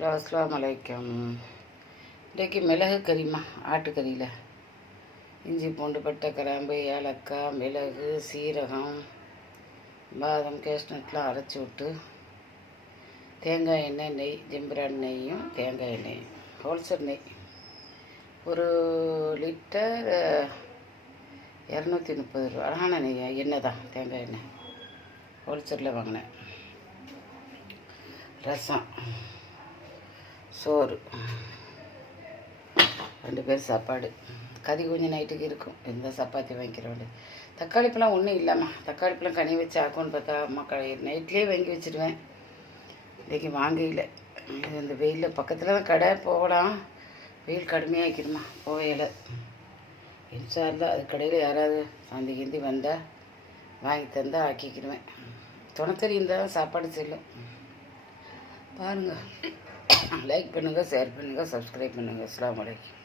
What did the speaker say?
Hello அஸ்ஸலாமு அலைக்கும். இன்றைக்கி மிளகு கறிமா, ஆட்டுக்கறியில் இஞ்சி பூண்டு பட்டை கிராம்பு ஏலக்காய் மிளகு சீரகம் பாதம் கேஷ்நட்லாம் அரைச்சி விட்டு தேங்காய் எண்ணெய் நெய் ஜிம்பரான் நெய்யும் தேங்காய் எண்ணெய் ஹோல்சேல் நெய் ஒரு லிட்டர் 230 ரூபா. அழகான நெய் எண்ணெய் தான், தேங்காய் எண்ணெய் ஹோல்சேலில் வாங்கினேன். ரசம், சோறு, 2 பேர் சாப்பாடு, கறி கொஞ்சம் நைட்டுக்கு இருக்கும். எந்த சப்பாத்தி வாங்கிக்கிற வேண்டியது. தக்காளி பழம் ஒன்றும் இல்லாமல் தக்காளி பழம் கனி வச்சு ஆக்கும்னு பார்த்தா அம்மா நைட்லேயே வாங்கி வச்சுடுவேன். இன்றைக்கி வாங்கல. இந்த வெயிலில் பக்கத்தில் தான் கடை போகலாம், வெயில் கடுமையாக்கிடுமா போகையில். இன்ஷால்லா அது கடையில் யாராவது சந்தி கிந்தி வந்தால் வாங்கி தந்தால் ஆக்கிக்கிடுவேன். துணைக்கறி இருந்தால் தான் சாப்பாடு செல்லும். பாருங்கள், லைக் பண்ணுங்கள், ஷேர் பண்ணுங்கள், சப்ஸ்கிரைப் பண்ணுங்கள். அஸ்ஸலாமு அலைக்கும்.